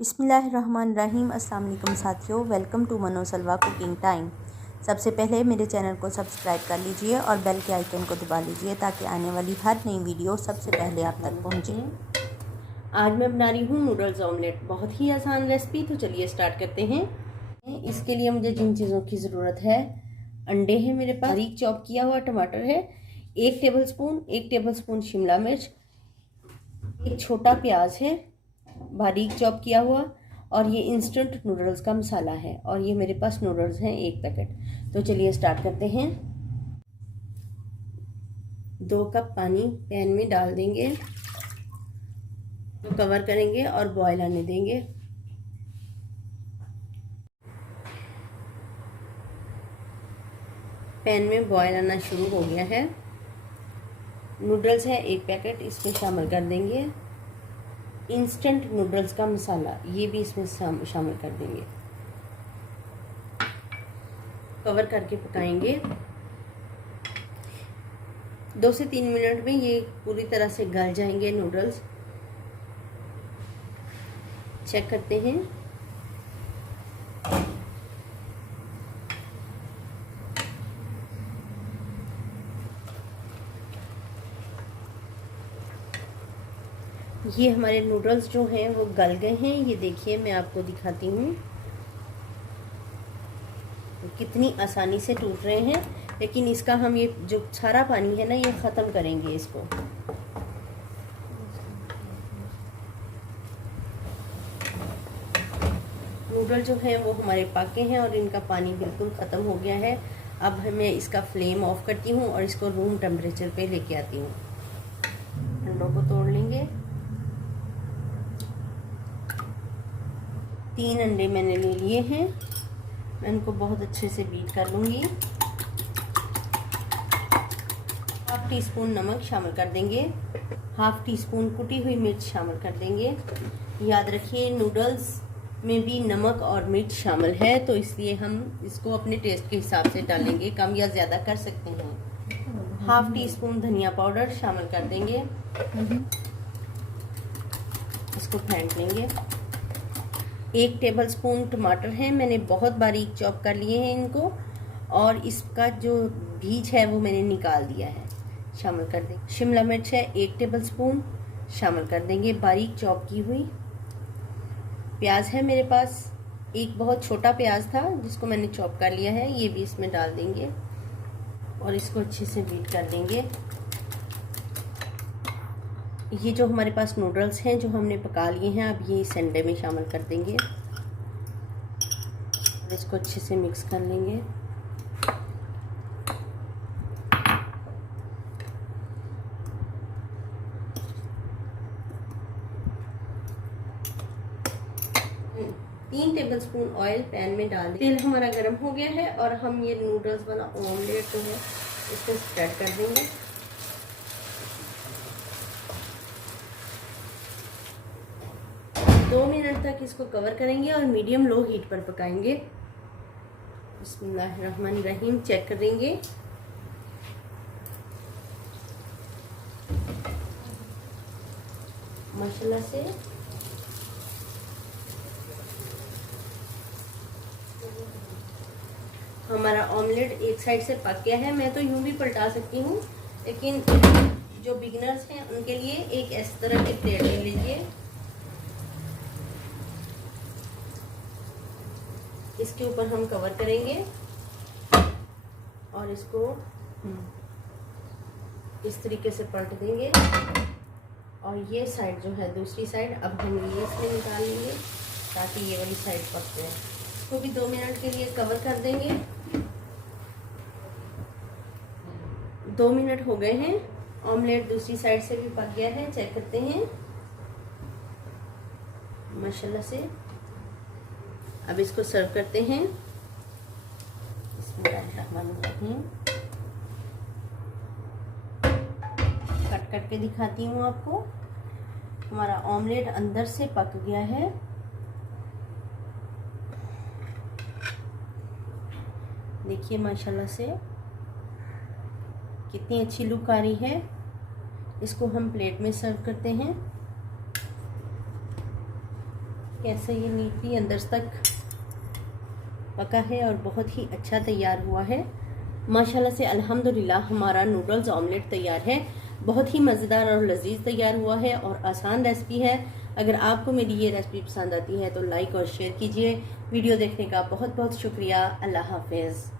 बिस्मिल्लाहिर्रहमानिर्रहीम। अस्सलाम वालेकुम साथियों, वेलकम टू मनोसलवा कुकिंग टाइम। सबसे पहले मेरे चैनल को सब्सक्राइब कर लीजिए और बेल के आइकन को दबा लीजिए ताकि आने वाली हर नई वीडियो सबसे पहले आप तक पहुंचे। आज मैं बना रही हूँ नूडल्स ऑमलेट। बहुत ही आसान रेसिपी, तो चलिए स्टार्ट करते हैं। इसके लिए मुझे जिन चीज़ों की ज़रूरत है, अंडे हैं मेरे पास, बारीक चॉप किया हुआ टमाटर है, 1 टेबलस्पून शिमला मिर्च, एक छोटा प्याज है बारीक चॉप किया हुआ, और ये इंस्टेंट नूडल्स का मसाला है, और ये मेरे पास नूडल्स हैं 1 पैकेट। तो चलिए स्टार्ट करते हैं। 2 कप पानी पैन में डाल देंगे, तो कवर करेंगे और बॉयल आने देंगे। पैन में बॉयल आना शुरू हो गया है। नूडल्स है 1 पैकेट, इसमें शामिल कर देंगे। इंस्टेंट नूडल्स का मसाला, ये भी इसमें शामिल कर देंगे। कवर करके पकाएंगे। 2 से 3 मिनट में ये पूरी तरह से गल जाएंगे नूडल्स। चेक करते हैं। ये हमारे नूडल्स जो हैं वो गल गए हैं। ये देखिए, मैं आपको दिखाती हूँ कितनी आसानी से टूट रहे हैं। लेकिन इसका हम ये जो सारा पानी है ना, ये ख़त्म करेंगे इसको। नूडल जो हैं वो हमारे पके हैं और इनका पानी बिल्कुल ख़त्म हो गया है। अब मैं इसका फ्लेम ऑफ करती हूँ और इसको रूम टेम्परेचर पे लेके आती हूँ। अंडों को तोड़ लेंगे। 3 अंडे मैंने ले लिए हैं। मैं इनको बहुत अच्छे से बीट कर लूँगी। 1/2 टीस्पून नमक शामिल कर देंगे। 1/2 टीस्पून कुटी हुई मिर्च शामिल कर देंगे। याद रखिए, नूडल्स में भी नमक और मिर्च शामिल है, तो इसलिए हम इसको अपने टेस्ट के हिसाब से डालेंगे, कम या ज़्यादा कर सकते हैं। 1/2 टीस्पून धनिया पाउडर शामिल कर देंगे। इसको फेंट लेंगे। 1 टेबलस्पून टमाटर है, मैंने बहुत बारीक चॉप कर लिए हैं इनको, और इसका जो बीज है वो मैंने निकाल दिया है, शामिल कर देंगे। शिमला मिर्च है 1 टेबलस्पून, शामिल कर देंगे बारीक चॉप की हुई। प्याज है मेरे पास, एक बहुत छोटा प्याज था जिसको मैंने चॉप कर लिया है, ये भी इसमें डाल देंगे और इसको अच्छे से बीट कर देंगे। ये जो हमारे पास नूडल्स हैं जो हमने पका लिए हैं, अब ये इस अंडे में शामिल कर देंगे और इसको अच्छे से मिक्स कर लेंगे। तीन टेबलस्पून ऑयल पैन में डाल दें। तेल हमारा गर्म हो गया है और हम ये नूडल्स वाला ऑमलेट जो है इसको स्प्रेड कर देंगे। दो मिनट तक इसको कवर करेंगे और मीडियम लो हीट पर पकाएंगे। बिस्मिल्लाहिर्रहमानिर्रहीम। चेक करेंगे। माशाल्लाह से हमारा ऑमलेट एक साइड से पक गया है। मैं तो यूं भी पलटा सकती हूँ, लेकिन जो बिगिनर्स हैं उनके लिए एक इस तरह की प्लेट ले लीजिए। इसके ऊपर हम कवर करेंगे और इसको इस तरीके से पलट देंगे, और ये साइड जो है दूसरी साइड अब हम ये इसमें निकाल लेंगे ताकि ये वाली साइड पक जाए। इसको भी 2 मिनट के लिए कवर कर देंगे। 2 मिनट हो गए हैं। ऑमलेट दूसरी साइड से भी पक गया है। चेक करते हैं माशाल्लाह से। अब इसको सर्व करते हैं। कट करके दिखाती हूँ आपको। हमारा ऑमलेट अंदर से पक गया है। देखिए माशाल्लाह से कितनी अच्छी लुक आ रही है। इसको हम प्लेट में सर्व करते हैं। कैसे ये नीटली अंदर तक पका है और बहुत ही अच्छा तैयार हुआ है माशाल्लाह से। अल्हम्दुलिल्लाह हमारा नूडल्स ऑमलेट तैयार है। बहुत ही मज़ेदार और लजीज तैयार हुआ है और आसान रेसिपी है। अगर आपको मेरी ये रेसिपी पसंद आती है तो लाइक और शेयर कीजिए। वीडियो देखने का बहुत बहुत शुक्रिया। अल्लाह हाफिज़।